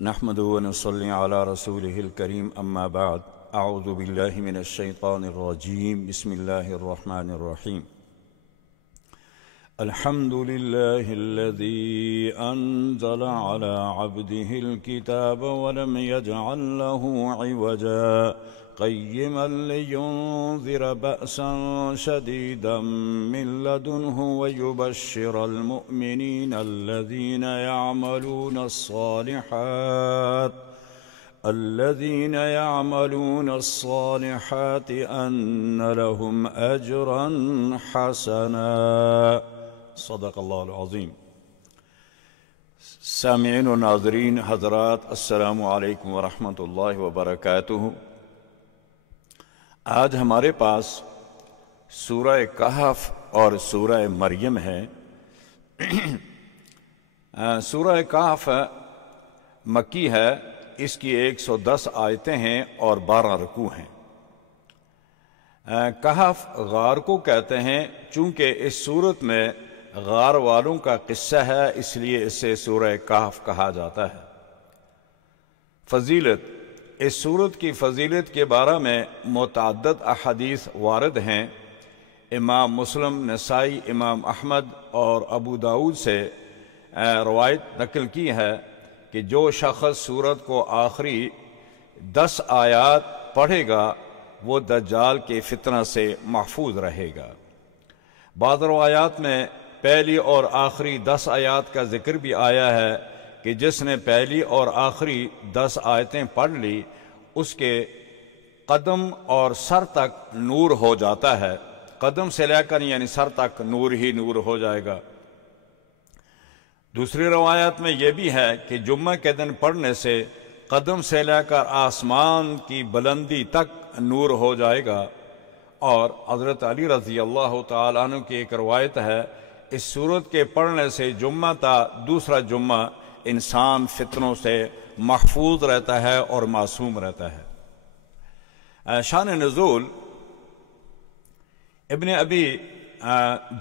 نحمد و نصلی علی رسولہ الکریم اما بعد اعوذ باللہ من الشیطان الرجیم بسم اللہ الرحمن الرحیم الحمد للہ الذی انزل علی عبده الكتاب ولم يجعل له عوجا قیما لینذر بأسا شدیدا من لدنه ویبشر المؤمنین الذین يعملون الصالحات أن لهم أجرا حسنا صدق اللہ العظیم۔ سامعین و ناظرین حضرات، السلام علیکم ورحمۃ اللہ وبرکاتہ۔ آج ہمارے پاس سورہ کہف اور سورہ مریم ہے۔ سورہ کہف مکی ہے، اس کی 110 آیتیں ہیں اور 12 رکوع ہیں۔ کہف غار کو کہتے ہیں، چونکہ اس سورت میں غار والوں کا قصہ ہے، اس لیے اسے سورہ کہف کہا جاتا ہے۔ فضیلت، اس سورت کی فضیلت کے بارے میں متعدد احادیث وارد ہیں۔ امام مسلم، نسائی، امام احمد اور ابو داؤد سے روایت نقل کی ہے کہ جو شخص سورت کو آخری 10 آیات پڑھے گا وہ دجال کے فتنہ سے محفوظ رہے گا۔ بعض روایات میں پہلی اور آخری 10 آیات کا ذکر بھی آیا ہے کہ جس نے پہلی اور آخری 10 آیتیں پڑھ لی اس کے قدم اور سر تک نور ہو جاتا ہے۔ قدم سے لے کر یعنی سر تک نور ہی نور ہو جائے گا۔ دوسری روایت میں یہ بھی ہے کہ جمعہ کے دن پڑھنے سے قدم سے لے کر آسمان کی بلندی تک نور ہو جائے گا۔ اور حضرت علی رضی اللہ تعالیٰ عنہ کی ایک روایت ہے، اس سورت کے پڑھنے سے جمعہ تا دوسرا جمعہ انسان فتنوں سے محفوظ رہتا ہے اور معصوم رہتا ہے۔ شان نزول، ابن ابی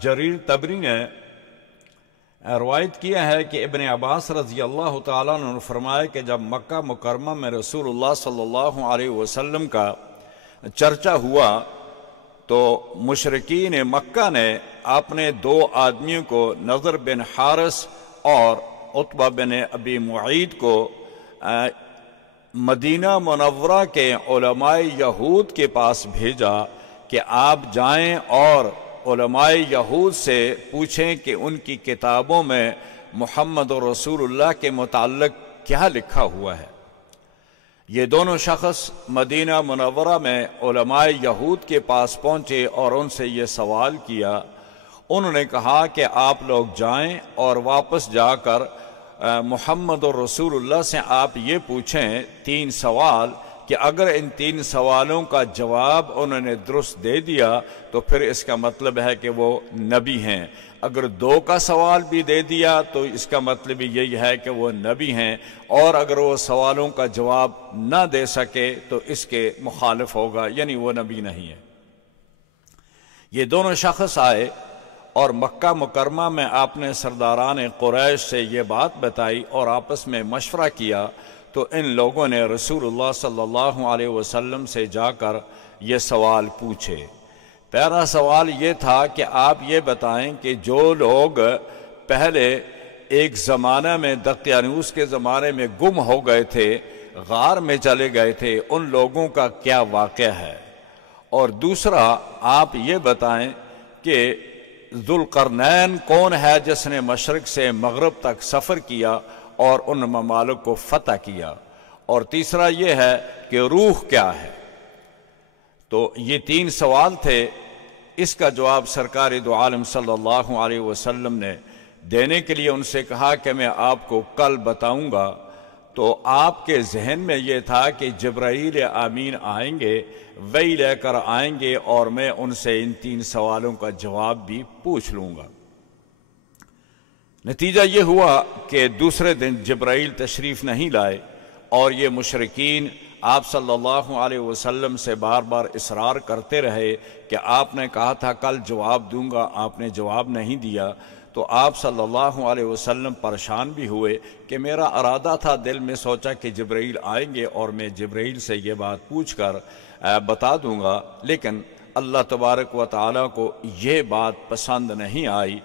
جریر طبری نے روایت کیا ہے کہ ابن عباس رضی اللہ تعالیٰ عنہ نے فرمایا کہ جب مکہ مکرمہ میں رسول اللہ صلی اللہ علیہ وسلم کا چرچا ہوا تو مشرکین مکہ نے اپنے 2 آدمیوں کو، نضر بن حارث اور عتبہ بن ابی معید کو، مدینہ منورہ کے علماء یہود کے پاس بھیجا کہ آپ جائیں اور علماء یہود سے پوچھیں کہ ان کی کتابوں میں محمد رسول اللہ کے متعلق کیا لکھا ہوا ہے۔ یہ دونوں شخص مدینہ منورہ میں علماء یہود کے پاس پہنچے اور ان سے یہ سوال کیا۔ انہوں نے کہا کہ آپ لوگ جائیں اور واپس جا کر محمد رسول اللہ سے آپ یہ پوچھیں 3 سوال کہ اگر ان 3 سوالوں کا جواب انہوں نے درست دے دیا تو پھر اس کا مطلب ہے کہ وہ نبی ہیں، اگر 2 کا سوال بھی دے دیا تو اس کا مطلب یہی ہے کہ وہ نبی ہیں، اور اگر وہ سوالوں کا جواب نہ دے سکے تو اس کے مخالف ہوگا، یعنی وہ نبی نہیں ہے۔ یہ دونوں شخص آئے اور مکہ مکرمہ میں آپ نے سرداران قریش سے یہ بات بتائی اور آپس میں مشورہ کیا تو ان لوگوں نے رسول اللہ صلی اللہ علیہ وسلم سے جا کر یہ سوال پوچھے۔ پہلا سوال یہ تھا کہ آپ یہ بتائیں کہ جو لوگ پہلے ایک زمانہ میں دقیانوس کے زمانے میں گم ہو گئے تھے، غار میں چلے گئے تھے، ان لوگوں کا کیا واقعہ ہے، اور دوسرا آپ یہ بتائیں کہ ذوالقرنین کون ہے جس نے مشرق سے مغرب تک سفر کیا اور ان ممالک کو فتح کیا، اور تیسرا یہ ہے کہ روح کیا ہے۔ تو یہ 3 سوال تھے۔ اس کا جواب سرکار دو عالم صلی اللہ علیہ وسلم نے دینے کے لیے ان سے کہا کہ میں آپ کو کل بتاؤں گا۔ تو آپ کے ذہن میں یہ تھا کہ جبرائیل امین آئیں گے، وہی لے کر آئیں گے اور میں ان سے ان 3 سوالوں کا جواب بھی پوچھ لوں گا۔ نتیجہ یہ ہوا کہ دوسرے دن جبرائیل تشریف نہیں لائے اور یہ مشرکین آپ صلی اللہ علیہ وسلم سے بار بار اصرار کرتے رہے کہ آپ نے کہا تھا کل جواب دوں گا، آپ نے جواب نہیں دیا۔ تو آپ صلی اللہ علیہ وسلم پریشان بھی ہوئے کہ میرا ارادہ تھا، دل میں سوچا کہ جبرائیل آئیں گے اور میں جبرائیل سے یہ بات پوچھ کر بتا دوں گا، لیکن اللہ تبارک و تعالیٰ کو یہ بات پسند نہیں آئی،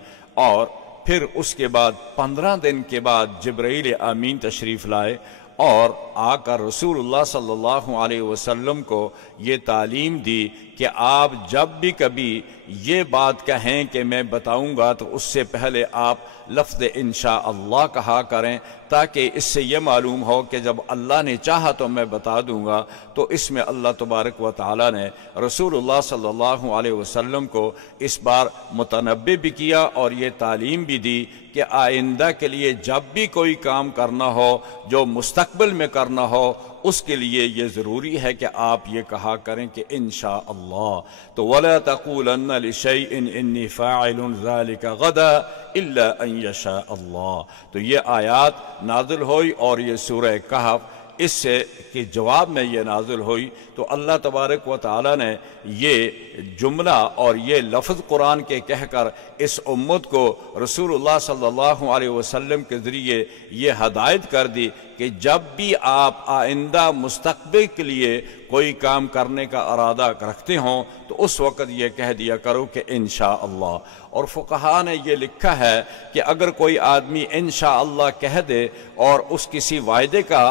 اور پھر اس کے بعد 15 دن کے بعد جبرائیل امین تشریف لائے اور آ کر رسول اللہ صلی اللہ علیہ وسلم کو یہ تعلیم دی کہ آپ جب بھی کبھی یہ بات کہیں کہ میں بتاؤں گا تو اس سے پہلے آپ لفظ انشاءاللہ کہا کریں، تاکہ اس سے یہ معلوم ہو کہ جب اللہ نے چاہا تو میں بتا دوں گا۔ تو اس میں اللہ تبارک و تعالیٰ نے رسول اللہ صلی اللہ علیہ وسلم کو اس بار متنبہ بھی کیا اور یہ تعلیم بھی دی کہ آئندہ کے لیے جب بھی کوئی کام کرنا ہو جو مستقبل میں کرنا ہو، اس کے لیے یہ ضروری ہے کہ آپ یہ کہا کریں کہ انشاءاللہ۔ تو وَلَا تَقُولَنَّ لِشَيْءٍ إِنِّي فَاعِلٌ ذَلِكَ غَدًا إِلَّا أَن يَشَاءَ اللَّهُ۔ تو یہ آیات نازل ہوئی اور یہ سورہ کہف اس سے کہ جواب میں یہ نازل ہوئی، تو اللہ تبارک و تعالیٰ نے یہ جملہ اور یہ لفظ قرآن کے کہہ کر اس امت کو رسول اللہ صلی اللہ علیہ وسلم کے ذریعے یہ ہدایت کر دی کہ جب بھی آپ آئندہ مستقبل کے لیے کوئی کام کرنے کا ارادہ رکھتے ہوں تو اس وقت یہ کہہ دیا کرو کہ انشاءاللہ۔ اور فقہاء نے یہ لکھا ہے کہ اگر کوئی آدمی انشاءاللہ کہہ دے اور اس کسی وعدے کا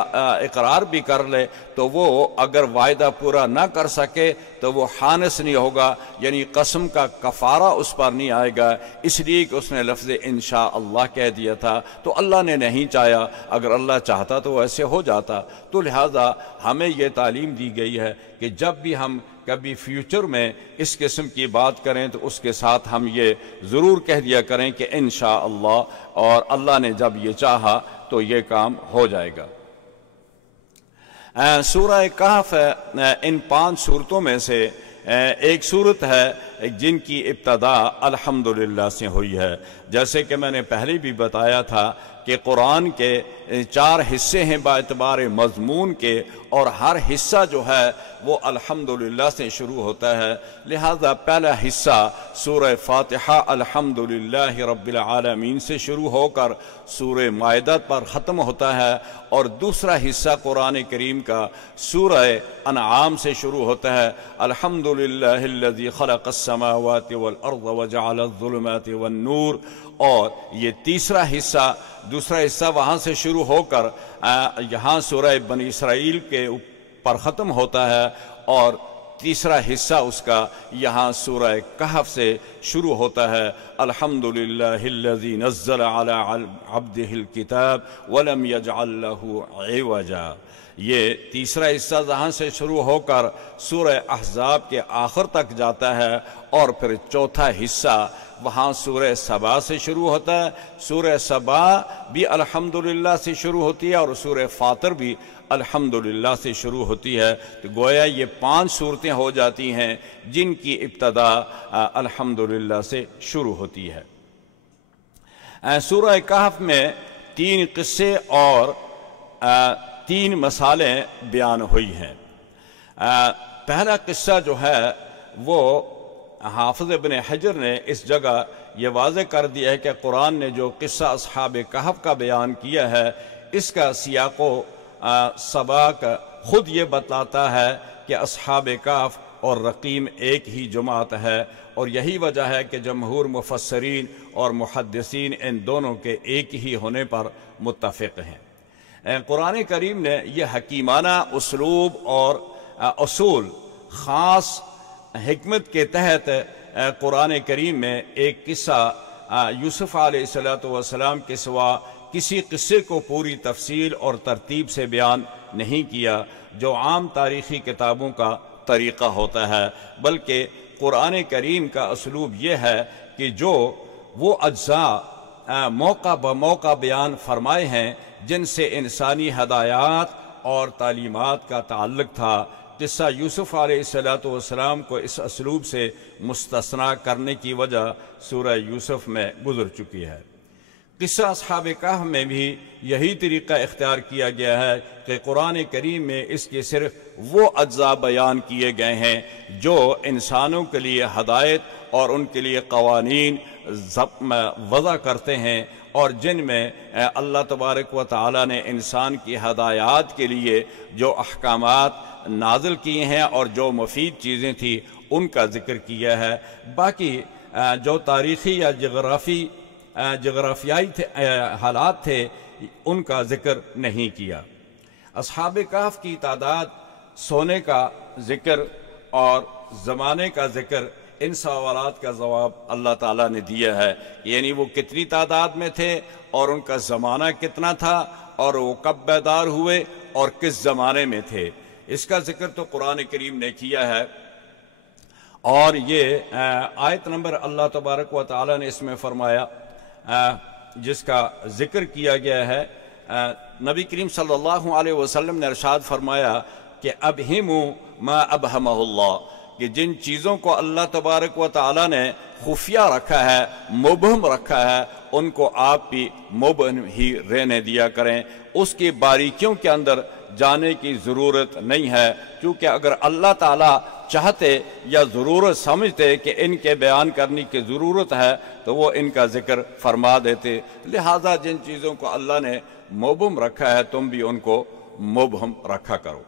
اقرار بھی کر لے تو وہ اگر وعدہ پورا نہ کر سکے تو وہ حانث نہیں ہوگا، یعنی قسم کا کفارہ اس پر نہیں آئے گا، اس لیے کہ اس نے لفظ انشاءاللہ کہہ دیا تھا۔ تو اللہ نے نہیں چاہا، اگر اللہ چاہتا تو ایسے ہو جاتا۔ تو لہٰذا ہمیں یہ تعلیم دی گئی ہے کہ جب بھی ہم کبھی فیوچر میں اس قسم کی بات کریں تو اس کے ساتھ ہم یہ ضرور کہہ دیا کریں کہ انشاءاللہ، اور اللہ نے جب یہ چاہا تو یہ کام ہو جائے گا۔ سورہ کہف ان 5 صورتوں میں سے ایک صورت ہے جن کی ابتدا الحمدللہ سے ہوئی ہے۔ جیسے کہ میں نے پہلے بھی بتایا تھا کہ قرآن کے 4 حصے ہیں با اعتبار مضمون کے، اور ہر حصہ جو ہے وہ الحمدللہ سے شروع ہوتا ہے، لہذا پہلا حصہ سورہ فاتحہ الحمدللہ رب العالمین سے شروع ہو کر سورہ مائدہ پر ختم ہوتا ہے، اور دوسرا حصہ قرآن کریم کا سورہ انعام سے شروع ہوتا ہے الحمدللہ الذی خلق السماوات والارض وجعل الظلمات والنور، اور یہ تیسرا حصہ دوسرا حصہ وہاں سے شروع ہو کر یہاں سورہ بنی اسرائیل کے پر ختم ہوتا ہے، اور تیسرا حصہ اس کا یہاں سورہ کہف سے شروع ہوتا ہے الحمدللہ الذی نزل علی عبدہ الکتاب ولم یجعل لہ عوجا۔ یہ تیسرا حصہ جہاں سے شروع ہو کر سورہ احزاب کے آخر تک جاتا ہے، اور پھر چوتھا حصہ وہاں سورہ سبا سے شروع ہوتا ہے۔ سورہ سبا بھی الحمدللہ سے شروع ہوتی ہے اور سورہ فاطر بھی الحمدللہ سے شروع ہوتی ہے۔ تو گویا یہ 5 صورتیں ہو جاتی ہیں جن کی ابتدا الحمدللہ سے شروع ہوتی ہے۔ سورہ کہف میں 3 قصے اور 3 مثالیں بیان ہوئی ہیں۔ پہلا قصہ جو ہے وہ حافظ ابن حجر نے اس جگہ یہ واضح کر دیا ہے کہ قرآن نے جو قصہ اصحاب کہف کا بیان کیا ہے اس کا سیاق و سباق خود یہ بتلاتا ہے کہ اصحاب کہف اور رقیم ایک ہی جماعت ہے، اور یہی وجہ ہے کہ جمہور مفسرین اور محدثین ان دونوں کے ایک ہی ہونے پر متفق ہیں۔ قرآن کریم نے یہ حکیمانہ اسلوب اور اصول خاص حکمت کے تحت قرآن کریم میں ایک قصہ یوسف علیہ السلام کے سوا کسی قصے کو پوری تفصیل اور ترتیب سے بیان نہیں کیا جو عام تاریخی کتابوں کا طریقہ ہوتا ہے، بلکہ قرآن کریم کا اسلوب یہ ہے کہ جو وہ اجزاء موقع بموقع بیان فرمائے ہیں جن سے انسانی ہدایات اور تعلیمات کا تعلق تھا، قصہ یوسف علیہ السلام کو اس اسلوب سے مستثنیٰ کرنے کی وجہ سورہ یوسف میں گزر چکی ہے۔ قصہ اصحاب کہف میں بھی یہی طریقہ اختیار کیا گیا ہے کہ قرآن کریم میں اس کے صرف وہ اجزاء بیان کیے گئے ہیں جو انسانوں کے لیے ہدایت اور ان کے لیے قوانین وضع کرتے ہیں، اور جن میں اللہ تبارک و تعالی نے انسان کی ہدایات کے لیے جو احکامات نازل کیے ہیں اور جو مفید چیزیں تھیں ان کا ذکر کیا ہے۔ باقی جو تاریخی یا جغرافیائی حالات تھے ان کا ذکر نہیں کیا۔ اصحاب کہف کی تعداد، سونے کا ذکر اور زمانے کا ذکر، ان سوالات کا جواب اللہ تعالیٰ نے دیا ہے، یعنی وہ کتنی تعداد میں تھے اور ان کا زمانہ کتنا تھا اور وہ کب بیدار ہوئے اور کس زمانے میں تھے، اس کا ذکر تو قرآن کریم نے کیا ہے۔ اور یہ آیت نمبر اللہ تبارک و تعالیٰ نے اس میں فرمایا جس کا ذکر کیا گیا ہے، نبی کریم صلی اللہ علیہ وسلم نے ارشاد فرمایا کہ ابہموا ما ابہمہ اللہ، کہ جن چیزوں کو اللہ تبارک و تعالیٰ نے خفیہ رکھا ہے، مبہم رکھا ہے، ان کو آپ بھی مبہم ہی رہنے دیا کریں، اس کی باریکیوں کے اندر جانے کی ضرورت نہیں ہے، کیونکہ اگر اللہ تعالیٰ چاہتے یا ضرورت سمجھتے کہ ان کے بیان کرنے کی ضرورت ہے تو وہ ان کا ذکر فرما دیتے۔ لہٰذا جن چیزوں کو اللہ نے مبہم رکھا ہے تم بھی ان کو مبہم رکھا کرو۔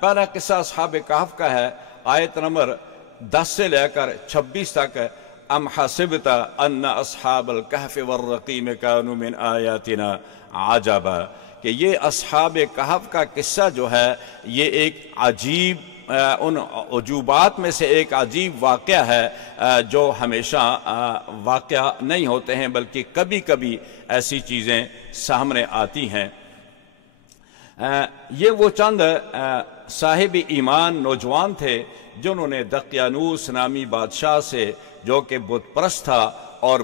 پہلا قصہ اصحاب کہف کا ہے، آیت نمبر 10 سے لے کر 26 تک۔ ام حسبت ان اصحاب الکہف والرقیم کانوا من آیاتنا عجبا، کہ یہ اصحاب کہف کا قصہ جو ہے یہ ایک عجیب ان عجوبات میں سے ایک عجیب واقعہ ہے جو ہمیشہ واقعہ نہیں ہوتے ہیں بلکہ کبھی کبھی ایسی چیزیں سامنے آتی ہیں۔ یہ وہ چند صاحب ایمان نوجوان تھے جنہوں نے دقیانوس نامی بادشاہ سے، جو کہ بت پرست تھا اور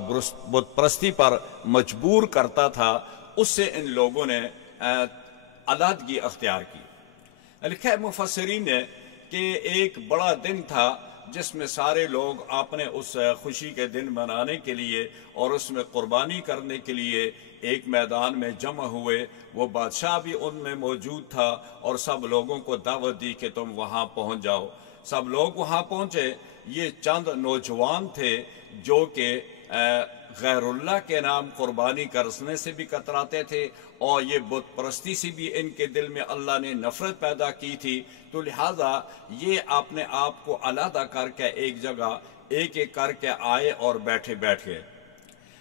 بت پرستی پر مجبور کرتا تھا، اس سے ان لوگوں نے علیحدگی اختیار کی۔ لکھا ہے مفسرین نے کہ ایک بڑا دن تھا جس میں سارے لوگ اپنے اس خوشی کے دن منانے کے لیے اور اس میں قربانی کرنے کے لیے ایک میدان میں جمع ہوئے۔ وہ بادشاہ بھی ان میں موجود تھا اور سب لوگوں کو دعوت دی کہ تم وہاں پہنچ جاؤ۔ سب لوگ وہاں پہنچے۔ یہ چند نوجوان تھے جو کہ غیر اللہ کے نام قربانی کرنے سے بھی کتراتے تھے اور یہ بت پرستی سے بھی ان کے دل میں اللہ نے نفرت پیدا کی تھی، تو لہٰذا یہ اپنے آپ کو علیحدہ کر کے ایک جگہ ایک ایک کر کے آئے اور بیٹھ گئے۔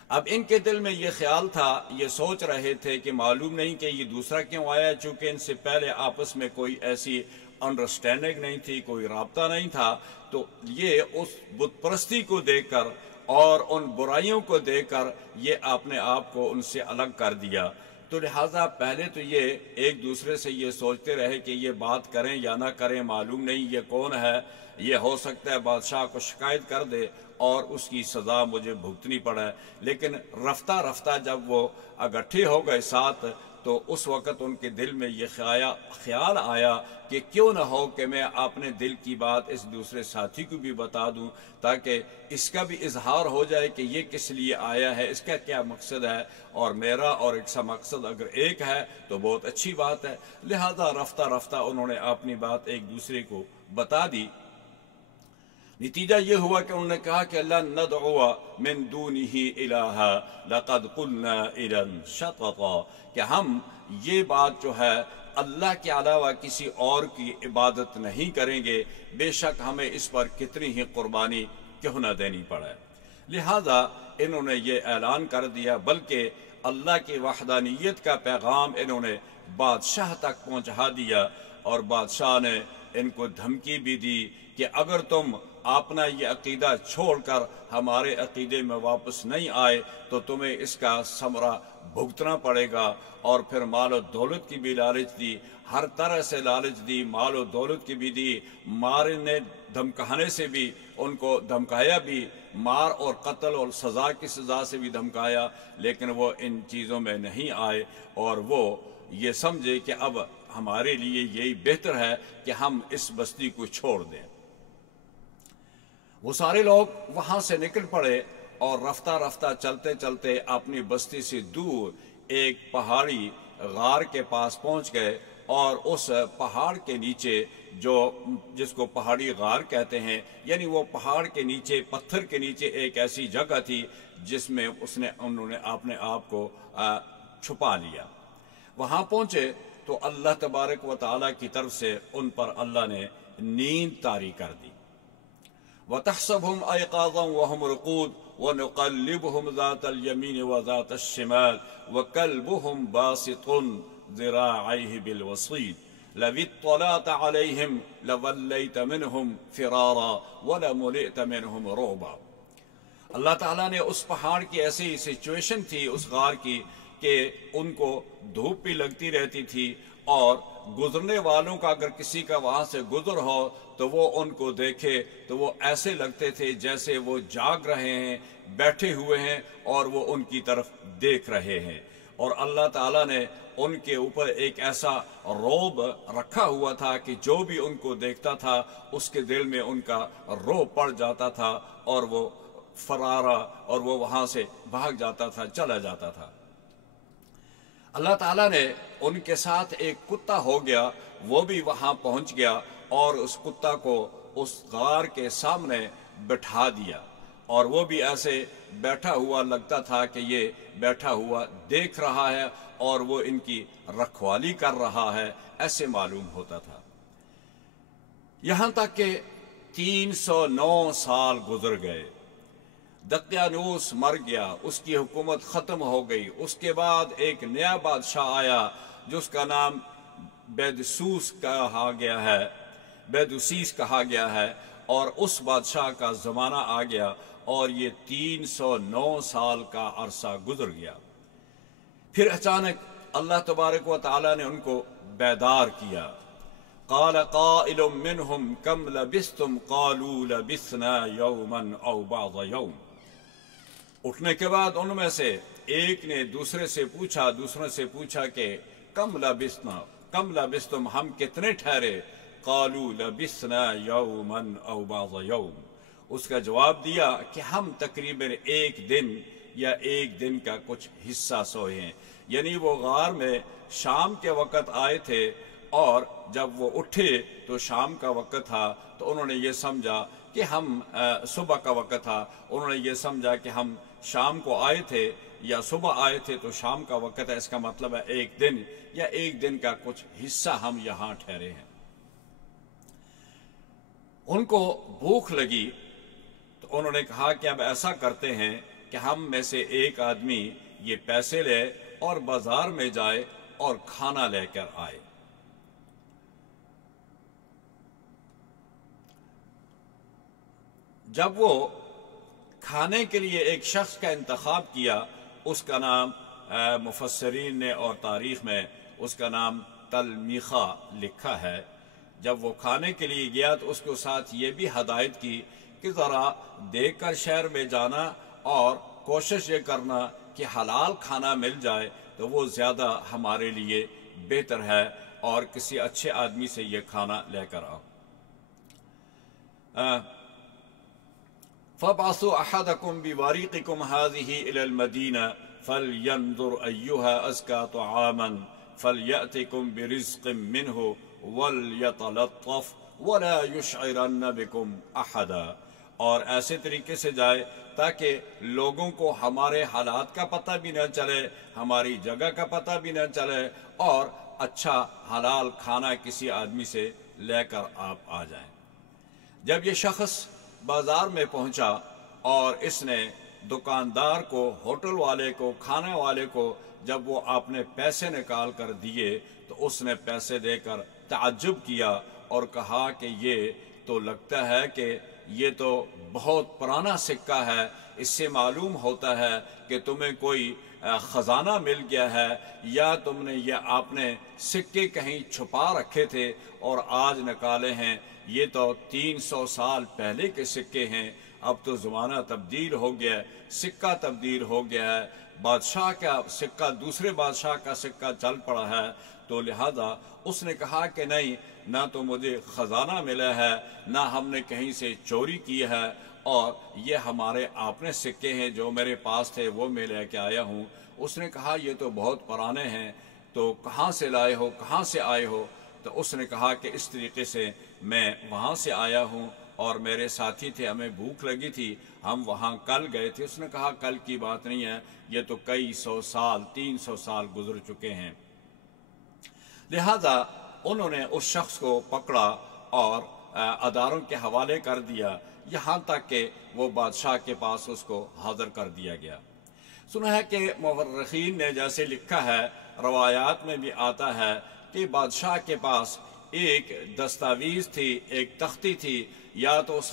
اب ان کے دل میں یہ خیال تھا، یہ سوچ رہے تھے کہ معلوم نہیں کہ یہ دوسرا کیوں آیا، چونکہ ان سے پہلے آپس میں کوئی ایسی انڈرسٹینڈنگ نہیں تھی، کوئی رابطہ نہیں تھا، تو یہ اس بت پرستی کو دیکھ کر اور ان برائیوں کو دیکھ کر یہ اپنے آپ کو ان سے الگ کر دیا۔ تو لہٰذا پہلے تو یہ ایک دوسرے سے یہ سوچتے رہے کہ یہ بات کریں یا نہ کریں، معلوم نہیں یہ کون ہے، یہ ہو سکتا ہے بادشاہ کو شکایت کر دے اور اس کی سزا مجھے بھگتنی پڑے۔ لیکن رفتہ رفتہ جب وہ اکٹھے ہو گئے ساتھ، تو اس وقت ان کے دل میں یہ خیال آیا کہ کیوں نہ ہو کہ میں اپنے دل کی بات اس دوسرے ساتھی کو بھی بتا دوں، تاکہ اس کا بھی اظہار ہو جائے کہ یہ کس لیے آیا ہے، اس کا کیا مقصد ہے، اور میرا اور ایک سا مقصد اگر ایک ہے تو بہت اچھی بات ہے۔ لہذا رفتہ رفتہ انہوں نے اپنی بات ایک دوسرے کو بتا دی۔ نتیجہ یہ ہوا کہ انہوں نے کہا کہ لن ندعو من دونہ الہا لقد قلنا اذا شططا، کہ ہم یہ بات جو ہے اللہ کے علاوہ کسی اور کی عبادت نہیں کریں گے، بے شک ہمیں اس پر کتنی ہی قربانی کیوں نہ دینی پڑے۔ لہذا انہوں نے یہ اعلان کر دیا، بلکہ اللہ کی وحدانیت کا پیغام انہوں نے بادشاہ تک پہنچا دیا، اور بادشاہ نے ان کو دھمکی بھی دی کہ اگر تم اپنا یہ عقیدہ چھوڑ کر ہمارے عقیدے میں واپس نہیں آئے تو تمہیں اس کا ثمرہ بھگتنا پڑے گا۔ اور پھر مال و دولت کی بھی لالچ دی، ہر طرح سے لالچ دی، مال و دولت کی بھی دی، مارنے دھمکانے سے بھی ان کو دھمکایا بھی، مار اور قتل اور سزا کی سزا سے بھی دھمکایا، لیکن وہ ان چیزوں میں نہیں آئے اور وہ یہ سمجھے کہ اب ہمارے لیے یہی بہتر ہے کہ ہم اس بستی کو چھوڑ دیں۔ وہ سارے لوگ وہاں سے نکل پڑے اور رفتہ رفتہ چلتے چلتے اپنی بستی سے دور ایک پہاڑی غار کے پاس پہنچ گئے، اور اس پہاڑ کے نیچے جس کو پہاڑی غار کہتے ہیں، یعنی وہ پہاڑ کے نیچے، پتھر کے نیچے ایک ایسی جگہ تھی جس میں انہوں نے اپنے آپ کو چھپا لیا۔ وہاں پہنچے تو اللہ تبارک و تعالیٰ کی طرف سے ان پر اللہ نے نیند طاری کر دی۔ وَتَحْسَبْهُمْ أَيْقَاظًا وَهُمْ رُقُودٌ وَنُقَلِّبُهُمْ ذَاتَ الْيَمِينِ وَذَاتَ الشِّمَالِ وَكَلْبُهُمْ بَاسِطٌ ذِرَاعَيْهِ بِالْوَصِيدِ لَوِ اطَّلَعْتَ عَلَيْهِمْ لَوَلَّيْتَ مِنْهُمْ فِرَارًا وَلَمُلِئْتَ مِنْهُمْ رُعْبًا۔ اللہ تعالیٰ نے اس پہاڑ کی ایسی سچویشن تھی اس غار کی کہ ان کو دھوپ بھی لگتی رہتی تھی، اور گزرنے والوں کا اگر کسی کا وہاں سے گزر ہو تو وہ ان کو دیکھے تو وہ ایسے لگتے تھے جیسے وہ جاگ رہے ہیں، بیٹھے ہوئے ہیں اور وہ ان کی طرف دیکھ رہے ہیں۔ اور اللہ تعالیٰ نے ان کے اوپر ایک ایسا رعب رکھا ہوا تھا کہ جو بھی ان کو دیکھتا تھا اس کے دل میں ان کا رعب پڑ جاتا تھا اور وہ فرارا اور وہ وہاں سے بھاگ جاتا تھا، چلا جاتا تھا۔ اللہ تعالیٰ نے ان کے ساتھ ایک کتا ہو گیا، وہ بھی وہاں پہنچ گیا اور اس کتا کو اس غار کے سامنے بٹھا دیا، اور وہ بھی ایسے بیٹھا ہوا لگتا تھا کہ یہ بیٹھا ہوا دیکھ رہا ہے اور وہ ان کی رکھوالی کر رہا ہے، ایسے معلوم ہوتا تھا۔ یہاں تک کہ 309 سال گزر گئے۔ دقیانوس مر گیا، اس کی حکومت ختم ہو گئی۔ اس کے بعد ایک نیا بادشاہ آیا جس کا نام بیدسوس کہا گیا ہے، بیدوسیس کہا گیا ہے، اور اس بادشاہ کا زمانہ آ گیا اور یہ 309 سال کا عرصہ گزر گیا۔ پھر اچانک اللہ تبارک و تعالیٰ نے ان کو بیدار کیا۔ قال قائل منهم کم لبثتم قالوا لبثنا یوما او بعض یوم۔ اٹھنے کے بعد ان میں سے ایک نے دوسرے سے پوچھا کہ کم لبثتم، ہم کتنے ٹھہرے؟ قالوا لبثنا یوما او بعض یوم۔ اس کا جواب دیا کہ ہم تقریباً ایک دن یا ایک دن کا کچھ حصہ سوئے ہیں۔ یعنی وہ غار میں شام کے وقت آئے تھے اور جب وہ اٹھے تو شام کا وقت تھا، تو انہوں نے یہ سمجھا کہ ہم صبح کا وقت تھا، انہوں نے یہ سمجھا کہ ہم شام کو آئے تھے یا صبح آئے تھے تو شام کا وقت ہے، اس کا مطلب ہے ایک دن یا ایک دن کا کچھ حصہ ہم یہاں ٹھہرے ہیں۔ ان کو بھوک لگی تو انہوں نے کہا کہ اب ایسا کرتے ہیں کہ ہم میں سے ایک آدمی یہ پیسے لے اور بازار میں جائے اور کھانا لے کر آئے۔ جب وہ کھانے کے لیے ایک شخص کا انتخاب کیا، اس کا نام مفسرین نے اور تاریخ میں اس کا نام تلمیخہ لکھا ہے۔ جب وہ کھانے کے لیے گیا تو اس کے ساتھ یہ بھی ہدایت کی کہ ذرا دیکھ کر شہر میں جانا اور کوشش یہ کرنا کہ حلال کھانا مل جائے تو وہ زیادہ ہمارے لیے بہتر ہے، اور کسی اچھے آدمی سے یہ کھانا لے کر آؤ۔ فَابْعَثُوا أَحَدَكُمْ بِوَارِقِكُمْ هَذِهِ إِلَى الْمَدِينَةِ فَلْيَنْظُرْ أَيُّهَا أَزْكَىٰ طَعَامًا فَلْيَأْتِكُمْ بِرِزْقٍ مِّنْهُ وَلْيَتَلَطَّفْ وَلَا يُشْعِرَنَّ بِكُمْ أَحَدًا۔ اور ایسے طریقے سے جائے تاکہ لوگوں کو ہمارے حالات کا پتہ بھی نہ چلے، ہماری جگہ کا پتہ بھی نہ چلے، اور اچھا حلال کھانا کسی آدمی سے لے کر آپ آ جائیں۔ جب یہ شخص بازار میں پہنچا اور اس نے دکاندار کو، ہوٹل والے کو، کھانے والے کو جب وہ آپ نے پیسے نکال کر دیے تو اس نے پیسے دے کر تعجب کیا اور کہا کہ یہ تو لگتا ہے کہ یہ تو بہت پرانا سکہ ہے، اس سے معلوم ہوتا ہے کہ تمہیں کوئی خزانہ مل گیا ہے، یا تم نے یہ آپ نے سکے کہیں چھپا رکھے تھے اور آج نکالے ہیں۔ یہ تو 300 سال پہلے کے سکے ہیں، اب تو زمانہ تبدیل ہو گیا ہے، سکہ تبدیل ہو گیا ہے، بادشاہ کا سکہ دوسرے بادشاہ کا سکہ چل پڑا ہے، تو لہذا اس نے کہا کہ نہیں، نہ تو مجھے خزانہ ملا ہے، نہ ہم نے کہیں سے چوری کی ہے، اور یہ ہمارے اپنے سکے ہیں جو میرے پاس تھے وہ میں لے کے آیا ہوں۔ اس نے کہا یہ تو بہت پرانے ہیں، تو کہاں سے لائے ہو، کہاں سے آئے ہو؟ تو اس نے کہا کہ اس طریقے سے میں وہاں سے آیا ہوں اور میرے ساتھی تھے، ہمیں بھوک لگی تھی، ہم وہاں کل گئے تھے۔ اس نے کہا کل کی بات نہیں ہے، یہ تو کئی 100 سال 300 سال گزر چکے ہیں۔ لہذا انہوں نے اس شخص کو پکڑا اور اداروں کے حوالے کر دیا، یہاں تک کہ وہ بادشاہ کے پاس اس کو حاضر کر دیا گیا۔ سنا ہے کہ مورخین نے جیسے لکھا ہے، روایات میں بھی آتا ہے کہ بادشاہ کے پاس ایک دستاویز تھی، ایک تختی تھی، یا تو اس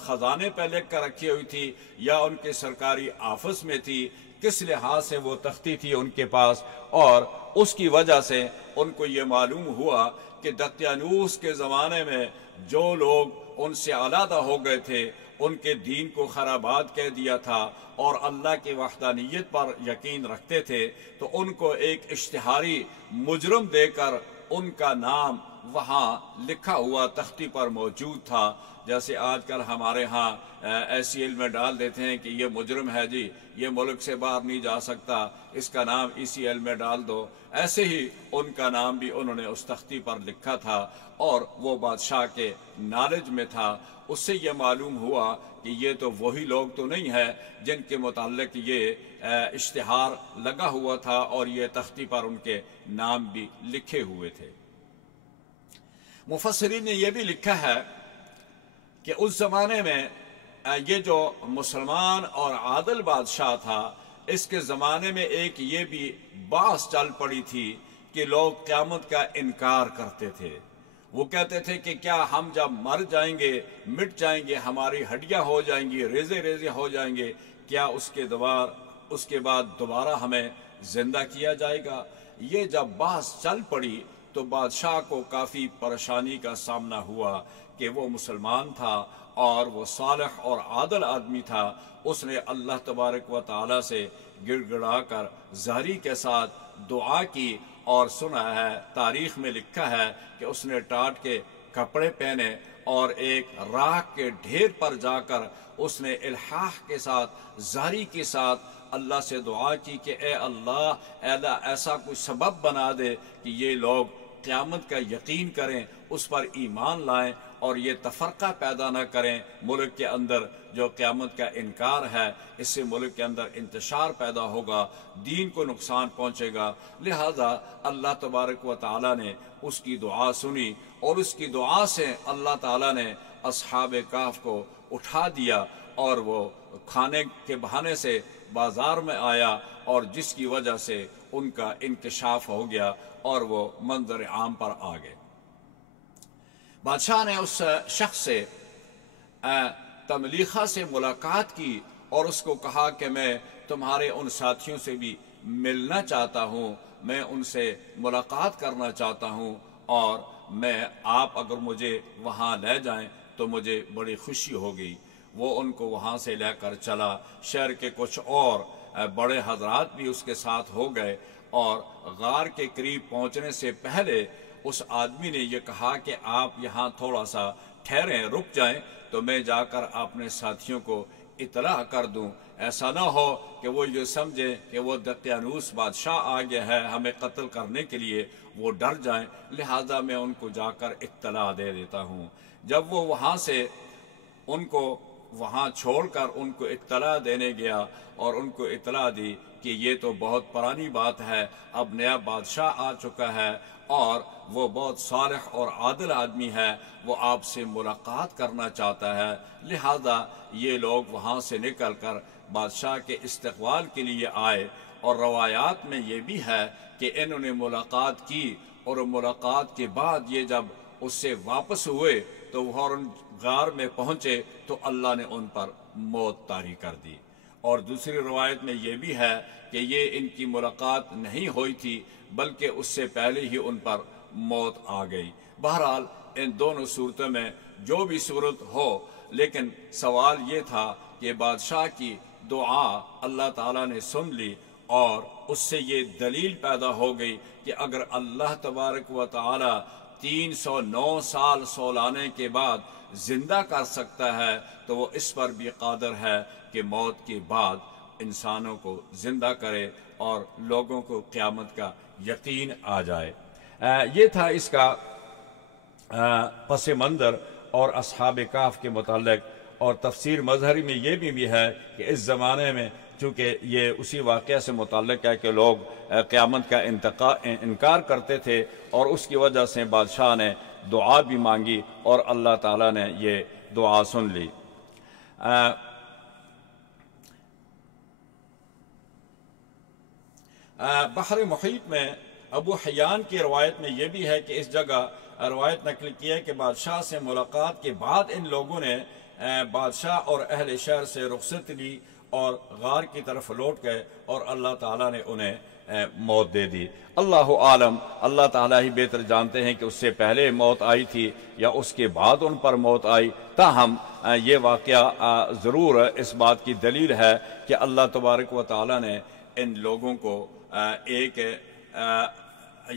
خزانے پہ لکھ کر رکھی ہوئی تھی یا ان کے سرکاری آفس میں تھی، کس لحاظ سے وہ تختی تھی ان کے پاس، اور اس کی وجہ سے ان کو یہ معلوم ہوا کہ دقیانوس کے زمانے میں جو لوگ ان سے علیحدہ ہو گئے تھے، ان کے دین کو خرابات کہہ دیا تھا اور اللہ کی وحدانیت پر یقین رکھتے تھے، تو ان کو ایک اشتہاری مجرم دے کر ان کا نام وہاں لکھا ہوا تختی پر موجود تھا۔ جیسے آج کل ہمارے ہاں SCL میں ڈال دیتے ہیں کہ یہ مجرم ہے جی، یہ ملک سے باہر نہیں جا سکتا، اس کا نام ECL میں ڈال دو، ایسے ہی ان کا نام بھی انہوں نے اس تختی پر لکھا تھا اور وہ بادشاہ کے نالج میں تھا۔ اس سے یہ معلوم ہوا کہ یہ تو وہی لوگ تو نہیں ہے جن کے متعلق یہ اشتہار لگا ہوا تھا اور یہ تختی پر ان کے نام بھی لکھے ہوئے تھے۔ مفسرین نے یہ بھی لکھا ہے کہ اس زمانے میں یہ جو مسلمان اور عادل بادشاہ تھا، اس کے زمانے میں ایک یہ بھی باعث چل پڑی تھی کہ لوگ قیامت کا انکار کرتے تھے۔ وہ کہتے تھے کہ کیا ہم جب مر جائیں گے، مٹ جائیں گے، ہماری ہڈیاں ہو جائیں گی، ریزے ریزے ہو جائیں گے، کیا اس کے بعد دوبارہ ہمیں زندہ کیا جائے گا؟ یہ جب بحث چل پڑی تو بادشاہ کو کافی پریشانی کا سامنا ہوا کہ وہ مسلمان تھا اور وہ صالح اور عادل آدمی تھا۔ اس نے اللہ تبارک و تعالی سے گڑ گڑا کر زاری کے ساتھ دعا کی، اور سنا ہے، تاریخ میں لکھا ہے کہ اس نے ٹاٹ کے کپڑے پہنے اور ایک راکھ کے ڈھیر پر جا کر اس نے الحاح کے ساتھ، زاری کے ساتھ اللہ سے دعا کی کہ اے اللہ ایسا کوئی سبب بنا دے کہ یہ لوگ قیامت کا یقین کریں، اس پر ایمان لائیں اور یہ تفرقہ پیدا نہ کریں ملک کے اندر۔ جو قیامت کا انکار ہے، اس سے ملک کے اندر انتشار پیدا ہوگا، دین کو نقصان پہنچے گا۔ لہذا اللہ تبارک و تعالی نے اس کی دعا سنی اور اس کی دعا سے اللہ تعالی نے اصحاب کہف کو اٹھا دیا اور وہ کھانے کے بہانے سے بازار میں آیا، اور جس کی وجہ سے ان کا انکشاف ہو گیا اور وہ منظر عام پر آ گئے۔ بادشاہ نے اس شخص سے تملیخہ سے ملاقات کی اور اس کو کہا کہ میں تمہارے ان ساتھیوں سے بھی ملنا چاہتا ہوں، میں ان سے ملاقات کرنا چاہتا ہوں، اور آپ اگر مجھے وہاں لے جائیں تو مجھے بڑی خوشی ہوگی۔ وہ ان کو وہاں سے لے کر چلا۔ شہر کے کچھ اور بڑے حضرات بھی اس کے ساتھ ہو گئے، اور غار کے قریب پہنچنے سے پہلے اس آدمی نے یہ کہا کہ آپ یہاں تھوڑا سا ٹھہریں، رک جائیں تو میں جا کر اپنے ساتھیوں کو اطلاع کر دوں، ایسا نہ ہو کہ وہ یہ سمجھیں کہ وہ دقیانوس بادشاہ آ گیا ہے ہمیں قتل کرنے کے لیے، وہ ڈر جائیں، لہذا میں ان کو جا کر اطلاع دے دیتا ہوں۔ جب وہ وہاں سے ان کو وہاں چھوڑ کر ان کو اطلاع دینے گیا اور ان کو اطلاع دی کہ یہ تو بہت پرانی بات ہے، اب نیا بادشاہ آ چکا ہے اور وہ بہت صالح اور عادل آدمی ہے، وہ آپ سے ملاقات کرنا چاہتا ہے، لہذا یہ لوگ وہاں سے نکل کر بادشاہ کے استقبال کے لیے آئے۔ اور روایات میں یہ بھی ہے کہ انہوں نے ملاقات کی، اور ملاقات کے بعد یہ جب اس سے واپس ہوئے تو فوراً غار میں پہنچے تو اللہ نے ان پر موت طاری کر دی۔ اور دوسری روایت میں یہ بھی ہے کہ یہ ان کی ملاقات نہیں ہوئی تھی بلکہ اس سے پہلے ہی ان پر موت آ گئی۔ بہرحال ان دونوں صورتوں میں جو بھی صورت ہو، لیکن سوال یہ تھا کہ بادشاہ کی دعا اللہ تعالیٰ نے سن لی، اور اس سے یہ دلیل پیدا ہو گئی کہ اگر اللہ تبارک و تعالی 309 سال سولانے کے بعد زندہ کر سکتا ہے تو وہ اس پر بھی قادر ہے کہ موت کے بعد انسانوں کو زندہ کرے اور لوگوں کو قیامت کا یقین آ جائے۔ یہ تھا اس کا پس منظر اور اصحاب کہف کے متعلق، اور تفسیر مظہری میں یہ بھی ہے کہ اس زمانے میں چونکہ یہ اسی واقعہ سے متعلق ہے کہ لوگ قیامت کا انکار کرتے تھے، اور اس کی وجہ سے بادشاہ نے دعا بھی مانگی اور اللہ تعالیٰ نے یہ دعا سن لی۔ بحر محیط میں ابو حیان کی روایت میں یہ بھی ہے کہ اس جگہ روایت نقل کی ہے کہ بادشاہ سے ملاقات کے بعد ان لوگوں نے بادشاہ اور اہل شہر سے رخصت لی اور غار کی طرف لوٹ گئے، اور اللہ تعالیٰ نے انہیں موت دے دی۔ اللہ عالم، اللہ تعالیٰ ہی بہتر جانتے ہیں کہ اس سے پہلے موت آئی تھی یا اس کے بعد ان پر موت آئی، تاہم یہ واقعہ ضرور اس بات کی دلیل ہے کہ اللہ تبارک و تعالیٰ نے ان لوگوں کو ایک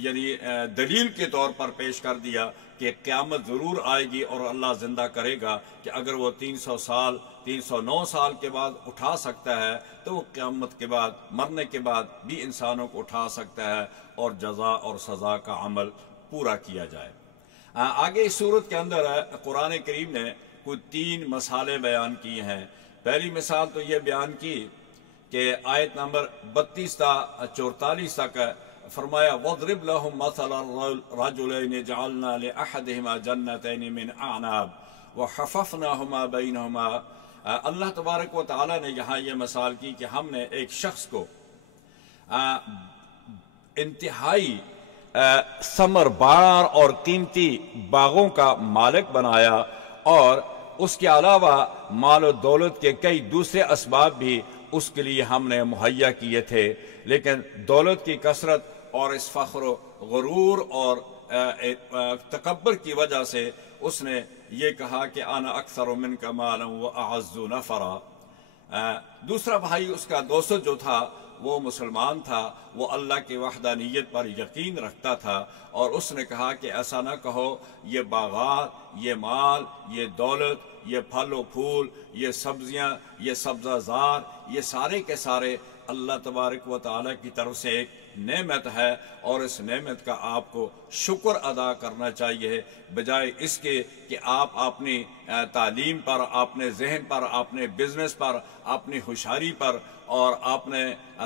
یعنی دلیل کے طور پر پیش کر دیا کہ قیامت ضرور آئے گی اور اللہ زندہ کرے گا، کہ اگر وہ 309 سال کے بعد اٹھا سکتا ہے تو وہ قیامت کے بعد، مرنے کے بعد بھی انسانوں کو اٹھا سکتا ہے اور جزا اور سزا کا عمل پورا کیا جائے۔ آگے اس صورت کے اندر قرآن کریم نے کچھ 3 مسالے بیان کیے ہیں۔ پہلی مثال تو یہ بیان کی کہ آیت نمبر 32 تا 44 تک فرمایا وَاضْرِبْ لَهُمْ مَثَلَ الرَّجُلَيْنِ جَعَلْنَا لِأَحَدِهِمَا جَنَّتَيْنِ مِنْ أَعْنَابٍ وَحَفَفْنَاهُمَا بَيْنَهُمَا۔ اللہ تبارک و تعالیٰ نے یہاں یہ مثال کی کہ ہم نے ایک شخص کو انتہائی ثمر بار اور قیمتی باغوں کا مالک بنایا، اور اس کے علاوہ مال و دولت کے کئی دوسرے اسباب بھی اس کے لیے ہم نے مہیا کیے تھے، لیکن دولت کی کثرت اور اس فخر و غرور اور تکبر کی وجہ سے اس نے یہ کہا کہ انا اکثر منک مالا واعز نفرا۔ دوسرا بھائی اس کا دوست جو تھا وہ مسلمان تھا، وہ اللہ کی وحدانیت پر یقین رکھتا تھا، اور اس نے کہا کہ ایسا نہ کہو، یہ باغات، یہ مال، یہ دولت، یہ پھل و پھول، یہ سبزیاں، یہ سبزہ زار، یہ سارے کے سارے اللہ تبارک و تعالیٰ کی طرف سے ایک نعمت ہے، اور اس نعمت کا آپ کو شکر ادا کرنا چاہیے، بجائے اس کے کہ آپ اپنی تعلیم پر، اپنے ذہن پر، اپنے بزنس پر، اپنی ہوشیاری پر اور اپنے